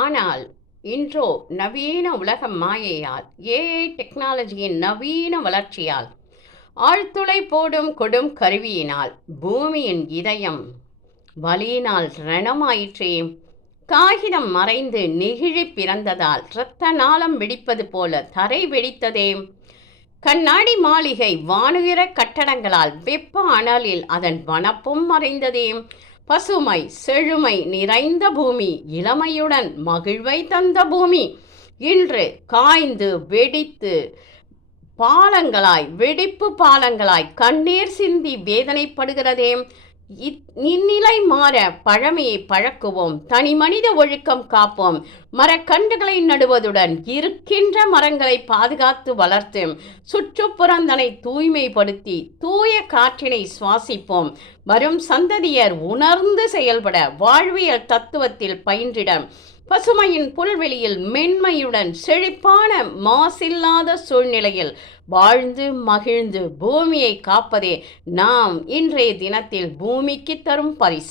ஆனால் இன்றோ நவீன உலக மாயையால், ஏஐ டெக்னாலஜியின் நவீன வளர்ச்சியால், ஆழ்துளை போடும் கொடும் கருவியினால் பூமியின் இதயம் வலியினால் ரணமாயிற்றே. காகிதம் மறைந்து நெகிழி பிறந்ததால் இரத்த நாளம் வெடிப்பது போல தரை வெடித்ததே. கண்ணாடி மாளிகை வானுயர கட்டடங்களால் வெப்ப அனலில் அதன் வனப்பும் மறைந்ததே. பசுமை செழுமை நிறைந்த பூமி, இளமையுடன் மகிழ்வை தந்த பூமி, இன்று காய்ந்து வெடித்து வெடிப்பு பாலங்களாய் கண்ணீர் சிந்தி வேதனைப்படுகிறதே. இந்நிலை மாற பழமையை பழக்குவோம், தனி மனித ஒழுக்கம் காப்போம், மரக்கன்றுகளை நடுவதுடன் இருக்கின்ற மரங்களை பாதுகாத்து வளர்த்து சுற்றுப்புறந்தனை தூய்மைப்படுத்தி தூய காற்றினை சுவாசிப்போம். வரும் சந்ததியர் உணர்ந்து செயல்பட, வாழ்வியல் தத்துவத்தில் பயின்றிட, பசுமையின் புல்வெளியில் மென்மையுடன் செழிப்பான மாசில்லாத சூழ்நிலையில் வாழ்ந்து மகிழ்ந்து பூமியை காப்பதே நாம் இன்றைய தினத்தில் பூமிக்கு தரும் பரிசு.